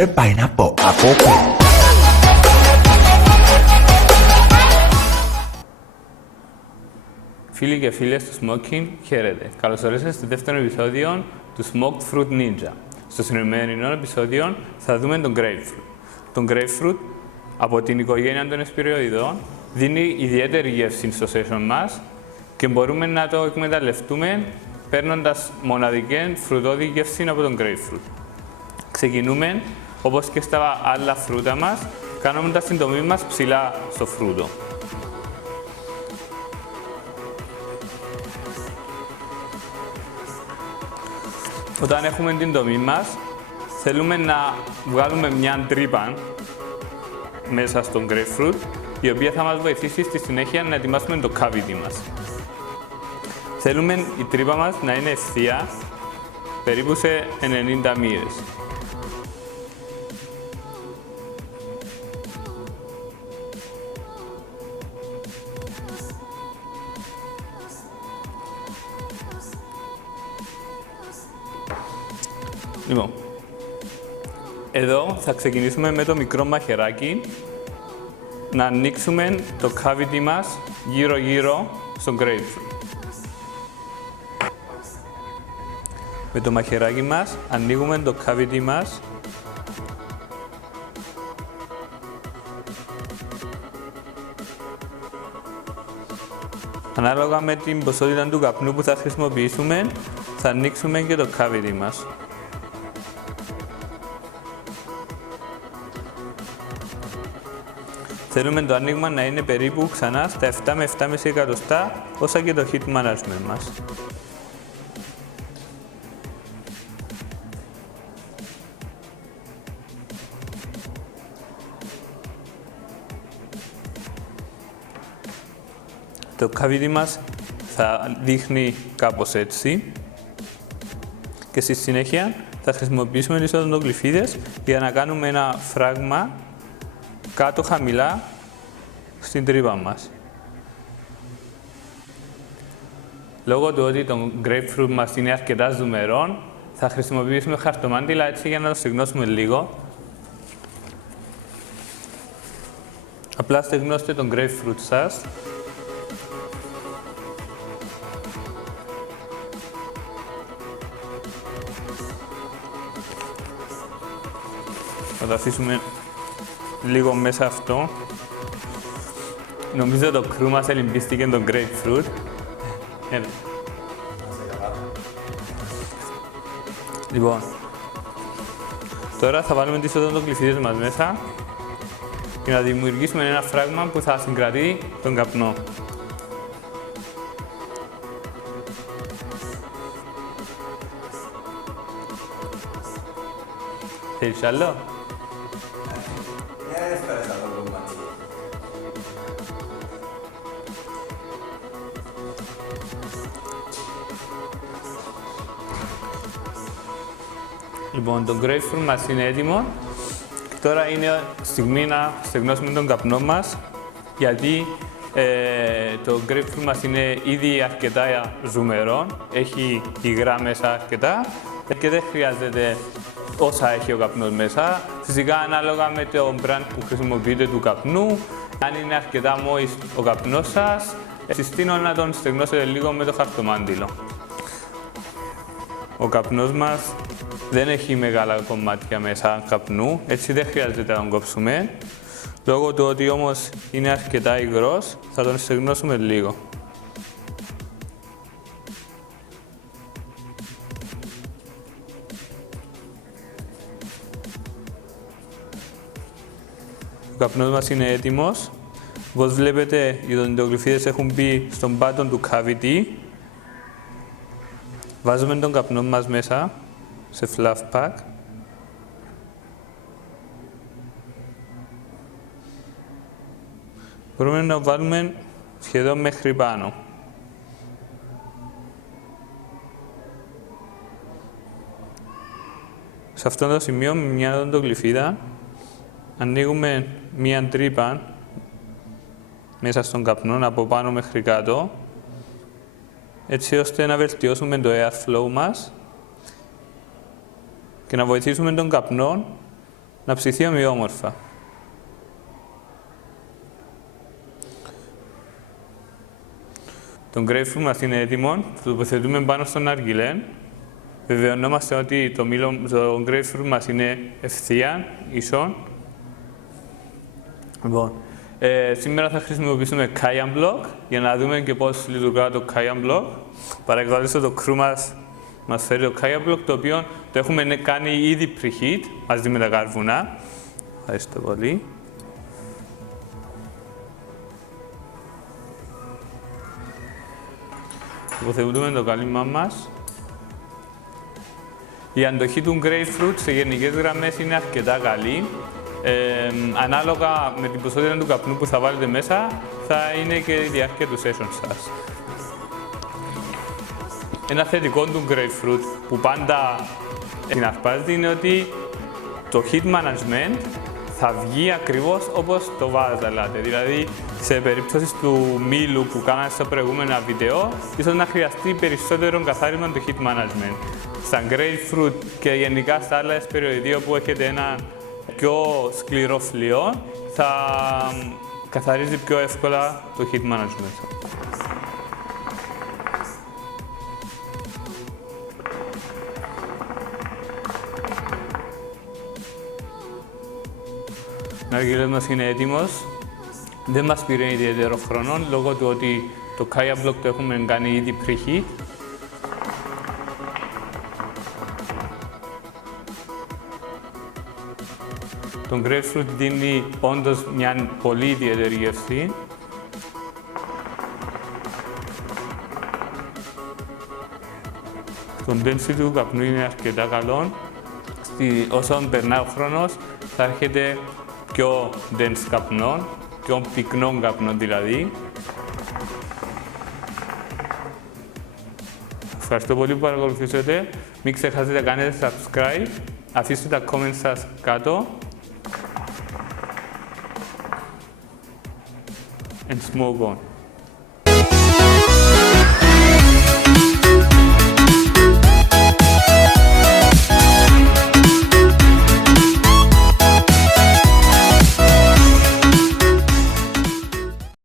Δεν πάει να πω από πού. Φίλοι και φίλες του Smoking, χαίρετε. Καλώς ορίσατε στο δεύτερο επεισόδιο του Smoked Fruit Ninja. Στο σημερινό επεισόδιο θα δούμε τον grapefruit. Τον grapefruit από την οικογένεια των εσπυροειδών δίνει ιδιαίτερη γεύση στο session μας και μπορούμε να το εκμεταλλευτούμε παίρνοντας μοναδική φρουτώδη γεύση από τον grapefruit. Ξεκινούμε, όπως και στα άλλα φρούτα μας, κάνοντας την τομή μας ψηλά στο φρούτο. Όταν έχουμε την τομή μας, θέλουμε να βγάλουμε μια τρύπα μέσα στον grapefruit, η οποία θα μας βοηθήσει στη συνέχεια να ετοιμάσουμε το cavity μας. Θέλουμε η τρύπα μας να είναι ευθεία, περίπου σε 90 μοίρες. Λοιπόν, εδώ θα ξεκινήσουμε με το μικρό μαχαιράκι να ανοίξουμε το cavity μας γύρω-γύρω στον grapefruit. Με το μαχαιράκι μας ανοίγουμε το cavity μας ανάλογα με την ποσότητα του καπνού που θα χρησιμοποιήσουμε, θα ανοίξουμε και το cavity μας. Θέλουμε το άνοιγμα να είναι περίπου ξανά στα 7 με 7,5 εκατοστά, όσα και το heat management μας. Το cavity μας θα δείχνει κάπως έτσι και στη συνέχεια θα χρησιμοποιήσουμε τις οδοντογλυφίδες για να κάνουμε ένα φράγμα κάτω χαμηλά στην τρύπα μας. Λόγω του ότι το grapefruit μας είναι αρκετά ζουμερό, θα χρησιμοποιήσουμε χαρτομάντιλα έτσι για να το στεγνώσουμε λίγο. Απλά στεγνώστε τον grapefruit σας. Θα το αφήσουμε λίγο μέσα αυτό. Νομίζω το κρού μας ελιμπίστηκε τον grapefruit. Έλα. Λοιπόν, τώρα θα βάλουμε τις οδοντογλυφίδες μας μέσα και να δημιουργήσουμε ένα φράγμα που θα συγκρατεί τον καπνό. Θέλεις άλλο? Λοιπόν, το grapefruit μας είναι έτοιμο και τώρα είναι στιγμή να στεγνώσουμε τον καπνό μας, γιατί το grapefruit μας είναι ήδη αρκετά ζουμερό, έχει υγρά μέσα αρκετά και δεν χρειάζεται όσα έχει ο καπνός μέσα. Φυσικά, ανάλογα με το brand που χρησιμοποιείτε του καπνού, αν είναι αρκετά moist ο καπνός σας, συστήνω να τον στεγνώσετε λίγο με το χαρτομάντιλο. Ο καπνός μας δεν έχει μεγάλα κομμάτια μέσα καπνού, έτσι δεν χρειάζεται να τον κόψουμε. Λόγω του ότι όμως είναι αρκετά υγρός, θα τον στεγνώσουμε λίγο. Ο καπνός μας είναι έτοιμος. Όπως βλέπετε, οι οδοντογλυφίδες έχουν μπει στον πάτο του cavity. Βάζουμε τον καπνό μας μέσα σε fluff pack. Μπορούμε να βάλουμε σχεδόν μέχρι πάνω. Σε αυτό το σημείο, με μια οδοντογλυφίδα, ανοίγουμε μια τρύπα μέσα στον καπνό από πάνω μέχρι κάτω, έτσι ώστε να βελτιώσουμε το airflow μας και να βοηθήσουμε τον καπνό να ψηθεί ομοιόμορφα. Το grapefruit μας είναι έτοιμο, το τοποθετούμε πάνω στον ναργιλέ. Βεβαιωνόμαστε ότι το grapefruit μας είναι ευθεία, ίσον. Λοιπόν, σήμερα θα χρησιμοποιήσουμε Cayenne Block για να δούμε και πώς λειτουργεί το Cayenne Block. Παρακαλώ το crew μας φέρει το Cayenne Block, το οποίο το έχουμε κάνει ήδη preheat μαζί με τα καρβουνά. Ευχαριστώ πολύ. Τοποθετούμε το κάλυμά μας. Η αντοχή του grapefruit σε γενικές γραμμές είναι αρκετά καλή. Ανάλογα με την ποσότητα του καπνού που θα βάλετε μέσα, θα είναι και η διάρκεια του session σας. Ένα θετικό του grapefruit που πάντα συναρπάζει είναι ότι το heat management θα βγει ακριβώς όπως το βάλατε. Δηλαδή, σε περίπτωση του μήλου που κάναμε στα προηγούμενα βίντεο, ίσως να χρειαστεί περισσότερο καθάρισμα του heat management. Στα grapefruit και γενικά στα άλλα περιοδία που έχετε ένα πιο σκληρό φλοιό, θα καθαρίζει πιο εύκολα το heat management. Ο ναργιλές μας είναι έτοιμος. Δεν μας πήρε ιδιαίτερο χρόνο λόγω του ότι το Cayenne Block το έχουμε κάνει ήδη preheat. Το grapefruit δίνει όντως μια πολύ ιδιαίτερη γεύση. Το density του καπνού είναι αρκετά καλό. Όσο περνάει ο χρόνος, θα έρχεται πιο dense καπνό, πιο πυκνό καπνό δηλαδή. Ευχαριστώ πολύ που παρακολουθήσατε. Μην ξεχάσετε να κάνετε subscribe, αφήστε τα comments σας κάτω. And smoke on.